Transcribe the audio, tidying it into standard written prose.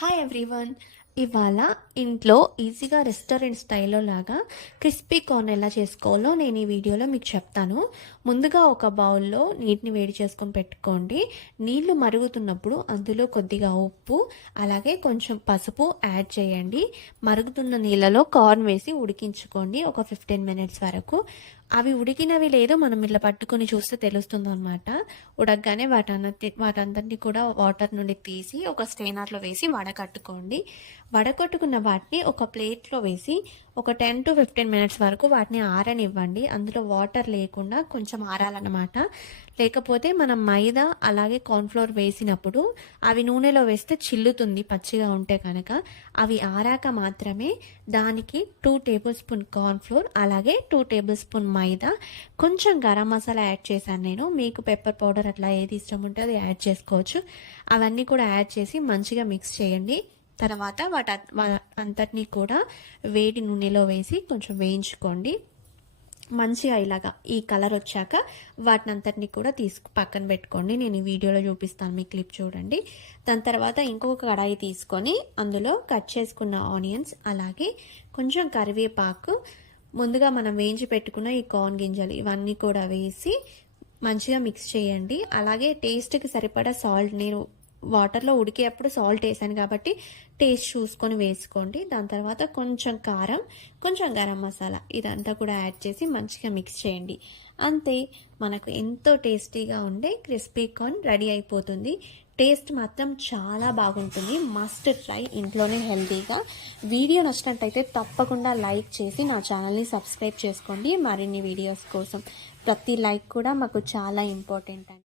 Hi everyone. ఇవాళ ఇంట్లో ఈజీగా రెస్టారెంట్ స్టైల్లో లాగా క్రిస్పీ కార్న్ ఎలా చేసుకోవాలో నేను ఈ వీడియోలో మీకు చెప్తాను. ముందుగా ఒక బౌల్లో నీటిని వేడి చేసుకొని పెట్టుకోండి. నీళ్లు మరుగుతున్నప్పుడు అందులో కొద్దిగా ఉప్పు అలాగే కొంచెం పసుపు యాడ్ చేయండి. మరుగుతున్న నీళ్ళలో కార్న్ వేసి ఉడికించుకోండి ఒక 15 మినిట్స్ వరకు. అవి ఉడికినవి లేదో మనం ఇలా పట్టుకొని చూస్తే తెలుస్తుంది అనమాట. ఉడకగానే వాటంతటిని కూడా వాటర్ నుండి తీసి ఒక స్ట్రెయినర్లో వేసి వడకట్టుకోండి. వడకట్టుకున్న వాటిని ఒక ప్లేట్లో వేసి ఒక 10 to 15 మినిట్స్ వరకు వాటిని ఆరనివ్వండి. అందులో వాటర్ లేకుండా కొంచెం ఆరాలన్నమాట. లేకపోతే మనం మైదా అలాగే కార్న్ఫ్లోర్ వేసినప్పుడు అవి నూనెలో వేస్తే చిల్లుతుంది పచ్చిగా ఉంటే కనుక. అవి ఆరాక మాత్రమే దానికి 2 టేబుల్ స్పూన్ కార్న్ఫ్లోర్ అలాగే 2 టేబుల్ స్పూన్ మైదా, కొంచెం గరం మసాలా యాడ్ చేశాను నేను. మీకు పెప్పర్ పౌడర్ అట్లా ఏది ఇష్టం ఉంటే అది యాడ్ చేసుకోవచ్చు. అవన్నీ కూడా యాడ్ చేసి మంచిగా మిక్స్ చేయండి. తర్వాత అంతటినీ కూడా వేడి నూనెలో వేసి కొంచెం వేయించుకోండి. మంచిగా ఇలాగా ఈ కలర్ వచ్చాక వాటిని అంతటినీ కూడా పక్కన పెట్టుకోండి. నేను ఈ వీడియోలో చూపిస్తాను, మీ క్లిప్ చూడండి. దాని తర్వాత ఇంకొక కడాయి తీసుకొని అందులో కట్ చేసుకున్న ఆనియన్స్ అలాగే కొంచెం కరివేపాకు, ముందుగా మనం వేయించి పెట్టుకున్న ఈ కార్న్ గింజలు ఇవన్నీ కూడా వేసి మంచిగా మిక్స్ చేయండి. అలాగే టేస్ట్కి సరిపడా సాల్ట్, నేను వాటర్లో ఉడికేటప్పుడు సాల్ట్ వేసాను కాబట్టి టేస్ట్ చూసుకొని వేసుకోండి. దాని తర్వాత కొంచెం కారం, కొంచెం గరం మసాలా ఇదంతా కూడా యాడ్ చేసి మంచిగా మిక్స్ చేయండి. అంతే, మనకు ఎంతో టేస్టీగా ఉండే క్రిస్పీ కార్న్ రెడీ అయిపోతుంది. టేస్ట్ మాత్రం చాలా బాగుంటుంది. మస్ట్ ట్రై, ఇంట్లోనే హెల్తీగా. వీడియో నచ్చినట్టయితే తప్పకుండా లైక్ చేసి నా ఛానల్ని సబ్స్క్రైబ్ చేసుకోండి మరిన్ని వీడియోస్ కోసం. ప్రతి లైక్ కూడా మాకు చాలా ఇంపార్టెంట్ అండి.